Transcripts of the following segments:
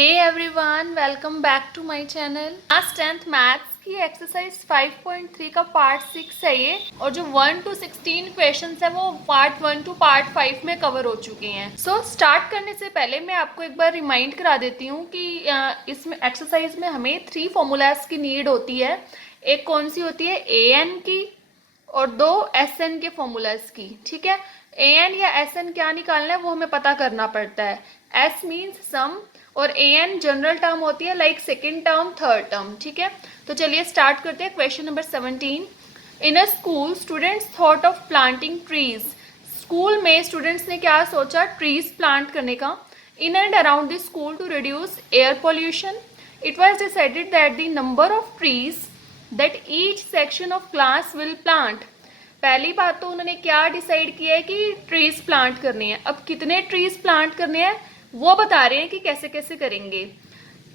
Hey everyone, welcome back to my channel. Class 10th maths की exercise 5.3 का part 6 है ये, और जो 1 to 16 क्वेश्चंस है वो पार्ट 1 to पार्ट 5 में कवर हो चुके हैं। स्टार्ट करने से पहले मैं आपको एक बार रिमाइंड करा देती हूँ कि इसमें एक्सरसाइज में हमें 3 फॉर्मूलाज की नीड होती है। एक कौन सी होती है, ए एन की, और 2 एस एन के फॉर्मूलाज की। ठीक है, ए एन या एस एन क्या निकालना है वो हमें पता करना पड़ता है। एस मीन्स सम, और ए एन जनरल टर्म होती है, like second term, third term. ठीक है, तो चलिए स्टार्ट करते हैं। Question number 17, in a school students thought of planting trees. School में स्टूडेंट्स ने क्या सोचा, ट्रीज प्लांट करने का। In and around the school to reduce air pollution, it was decided that the number of trees that each section of class will plant. पहली बात तो उन्होंने क्या डिसाइड किया है कि ट्रीज प्लांट करने हैं। अब कितने ट्रीज प्लांट करने हैं वो बता रहे हैं कि कैसे कैसे करेंगे।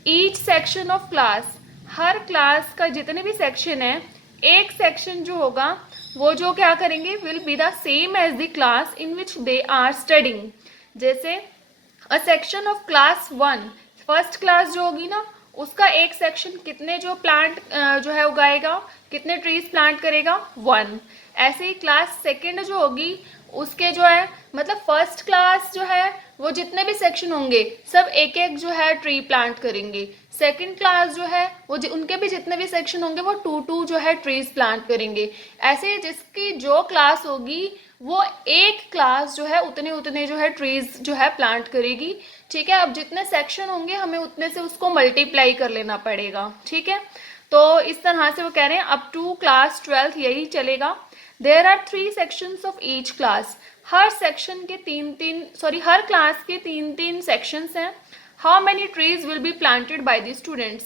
Each section of class, her class का जितने भी सेक्शन है, एक सेक्शन जो होगा वो जो क्या करेंगे, will be the same as the class in which they are studying. जैसे A section of class 1, first class जो होगी ना, उसका एक सेक्शन कितने जो प्लांट जो है उगाएगा, कितने ट्रीज प्लांट करेगा, 1। ऐसे ही क्लास सेकेंड जो होगी उसके जो है, मतलब फर्स्ट क्लास जो है वो जितने भी सेक्शन होंगे सब एक एक जो है ट्री प्लांट करेंगे। सेकंड क्लास जो है वो उनके भी जितने भी सेक्शन होंगे वो 2 जो है ट्रीज प्लांट करेंगे। ऐसे जिसकी जो क्लास होगी वो एक क्लास जो है उतने उतने जो है ट्रीज जो है प्लांट करेगी। ठीक है, अब जितने सेक्शन होंगे हमें उतने से उसको मल्टीप्लाई कर लेना पड़ेगा। ठीक है, तो इस तरह से वो कह रहे हैं अप टू क्लास 12 यही चलेगा। There are 3 sections of each class, हर सेक्शन के हर क्लास के 3 सेक्शंस हैं। How many trees will be planted by the students,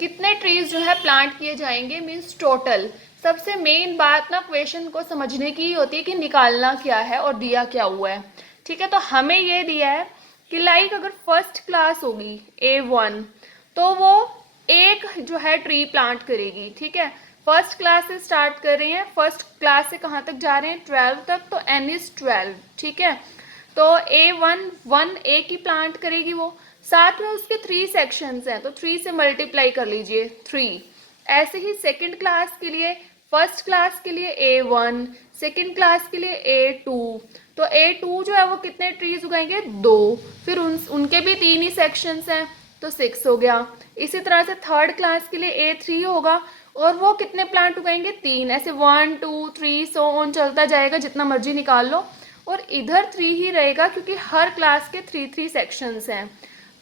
कितने ट्रीज जो है प्लांट किए जाएंगे, मीन्स टोटल। सबसे मेन बात ना क्वेश्चन को समझने की होती है कि निकालना क्या है और दिया क्या हुआ है। ठीक है, तो हमें ये दिया है कि लाइक अगर फर्स्ट क्लास होगी A1 तो वो एक जो है ट्री प्लांट करेगी। ठीक है, फर्स्ट क्लास से स्टार्ट कर रहे हैं, फर्स्ट क्लास से कहाँ तक जा रहे हैं, 12 तक, तो n इज 12। ठीक है, तो A1 एक ही प्लांट करेगी वो, साथ में उसके 3 सेक्शंस हैं तो 3 से मल्टीप्लाई कर लीजिए 3। ऐसे ही सेकंड क्लास के लिए, फर्स्ट क्लास के लिए A1, सेकंड क्लास के लिए A2, तो A2 जो है वो कितने ट्रीज उगाएंगे, 2। फिर उनके भी 3 ही सेक्शंस हैं तो 6 हो गया। इसी तरह से थर्ड क्लास के लिए A3 होगा और वो कितने प्लांट उगाएंगे, 3। ऐसे 1 2 3 सो ऑन चलता जाएगा, जितना मर्जी निकाल लो। और इधर 3 ही रहेगा क्योंकि हर क्लास के 3 सेक्शंस हैं।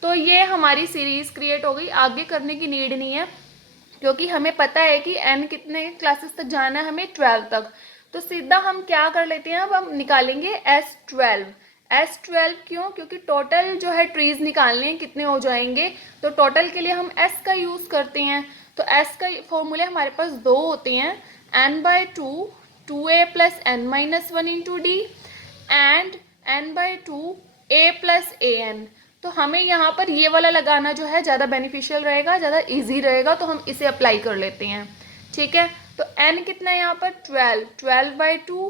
तो ये हमारी सीरीज क्रिएट हो गई, आगे करने की नीड नहीं है क्योंकि हमें पता है कि n कितने क्लासेस तक जाना है, हमें 12 तक। तो सीधा हम क्या कर लेते हैं, अब हम निकालेंगे S12। S12 क्यों, क्योंकि टोटल जो है ट्रीज निकालने हैं कितने हो जाएंगे, तो टोटल के लिए हम S का यूज करते हैं। तो S का फॉर्मूले हमारे पास 2 होते हैं, n/2 2a + n-1 into D and n/2 a + an। तो हमें यहाँ पर ये वाला लगाना जो है ज़्यादा बेनिफिशियल रहेगा, ज़्यादा इजी रहेगा, तो हम इसे अप्लाई कर लेते हैं। ठीक है, तो n कितना है यहाँ पर, 12, 12/2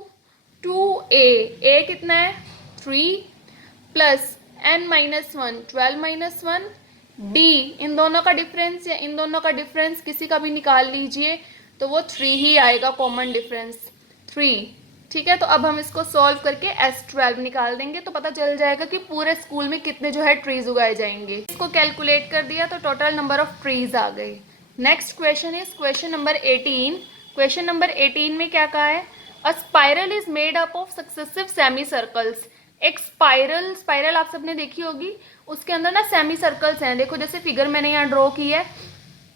2a कितना है, 3 प्लस n-1 12 - 1 d, इन दोनों का डिफरेंस या इन दोनों का डिफरेंस किसी का भी निकाल लीजिए तो वो 3 ही आएगा, कॉमन डिफरेंस 3। ठीक है, तो अब हम इसको सॉल्व करके S12 निकाल देंगे तो पता चल जाएगा कि पूरे स्कूल में कितने जो है ट्रीज उगाए जाएंगे। इसको कैलकुलेट कर दिया तो टोटल नंबर ऑफ ट्रीज आ गए। Next question is question number 18। Question number 18 में क्या कहा है, अ spiral is made up of successive semi circles. एक स्पाइरल आप सबने देखी होगी, उसके अंदर ना सेमी सर्कल्स हैं। देखो जैसे फिगर मैंने यहाँ ड्रॉ की है,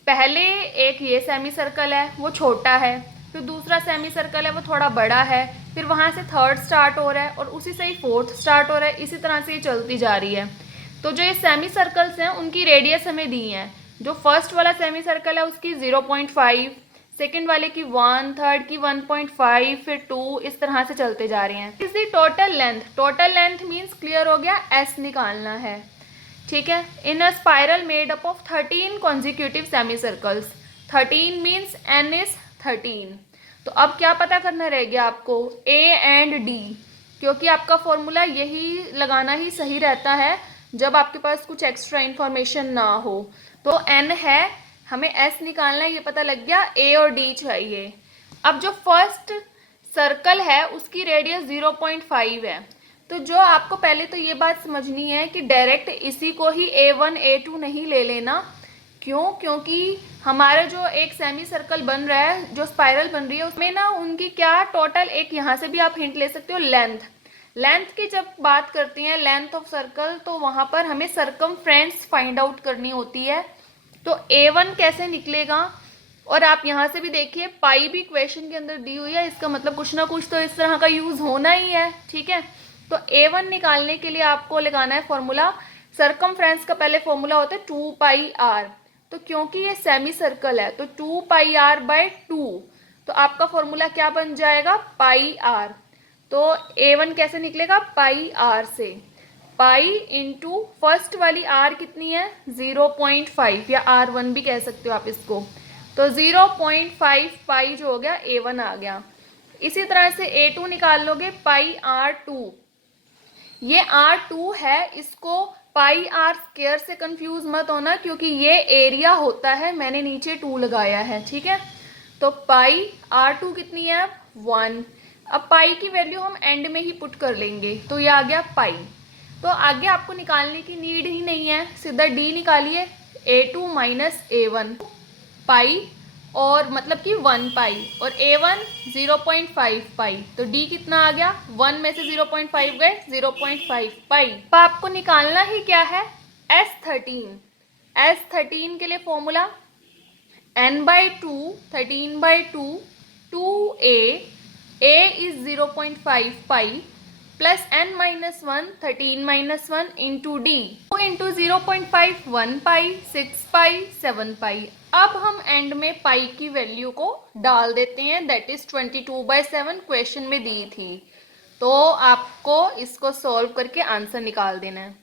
पहले एक ये सेमी सर्कल है वो छोटा है, फिर दूसरा सेमी सर्कल है वो थोड़ा बड़ा है, फिर वहाँ से थर्ड स्टार्ट हो रहा है और उसी से ही फोर्थ स्टार्ट हो रहा है, इसी तरह से ये चलती जा रही है। तो जो ये सेमी सर्कल्स हैं उनकी रेडियस हमें दी है। जो फर्स्ट वाला सेमी सर्कल है उसकी 0.5, सेकेंड वाले की 1, थर्ड की 1.5, फिर 2, इस तरह से चलते जा रहे हैं। Is the total length, total length means clear हो गया, एस निकालना है। ठीक है, in a spiral made up of 13 consecutive semi circles, 13 means n is 13। तो अब क्या पता करना रह गया आपको, A एंड D, क्योंकि आपका फॉर्मूला यही लगाना ही सही रहता है। जब आपके पास कुछ एक्स्ट्रा इन्फॉर्मेशन ना हो। तो n है, हमें s निकालना है, ये पता लग गया, a और d चाहिए। अब जो फर्स्ट सर्कल है उसकी रेडियस 0.5 है, तो जो आपको पहले तो ये बात समझनी है कि डायरेक्ट इसी को ही a1 a2 नहीं ले लेना। क्यों? क्योंकि हमारा जो एक सेमी सर्कल बन रहा है, जो स्पाइरल बन रही है, उसमें ना उनकी क्या टोटल, एक यहाँ से भी आप हिंट ले सकते हो, लेंथ की जब बात करती हैं, लेंथ ऑफ सर्कल, तो वहाँ पर हमें सरकमफ्रेंस फाइंड आउट करनी होती है। तो a1 कैसे निकलेगा? और आप यहाँ से भी देखिए पाई भी क्वेश्चन के अंदर दी हुई है, इसका मतलब कुछ ना कुछ तो इस तरह का यूज होना ही है, ठीक है। तो a1 निकालने के लिए आपको लगाना है फॉर्मूला, सरकमफ्रेंस का पहले फॉर्मूला होता है 2πr। तो क्योंकि ये सेमी सर्कल है तो 2πr/2, तो आपका फॉर्मूला क्या बन जाएगा? πr। तो a1 कैसे निकलेगा? πr से, पाई इंटू फर्स्ट वाली r कितनी है? 0.5, या r1 भी कह सकते हो आप इसको। तो 0.5 पाई जो हो गया a1 आ गया। इसी तरह से a2 निकाल लोगे, पाई r2। ये r2 है, इसको पाई r स्क्वायर से कंफ्यूज मत होना, क्योंकि ये एरिया होता है, मैंने नीचे 2 लगाया है, ठीक है। तो पाई r2 कितनी है? 1। अब पाई की वैल्यू हम एंड में ही पुट कर लेंगे, तो ये आ गया पाई। तो आगे आपको निकालने की नीड ही नहीं है, सीधा d निकालिए, a2 माइनस a1 पाई, और मतलब कि 1 पाई, और a1 0.5 पाई। तो d कितना आ गया? 1 में से 0.5 गए, 0.5 पाई। तो आपको निकालना ही क्या है? S13। S13 के लिए formula n/2, 13/2, 2a, a is 0.5 pi, plus n-1, 13-1 into d, 2 into 0.5, 1 पाई, 6 पाई, 7 पाई। अब हम एंड में पाई की वैल्यू को डाल देते हैं, दैट इज 22/7 क्वेश्चन में दी थी। तो आपको इसको सॉल्व करके आंसर निकाल देना है।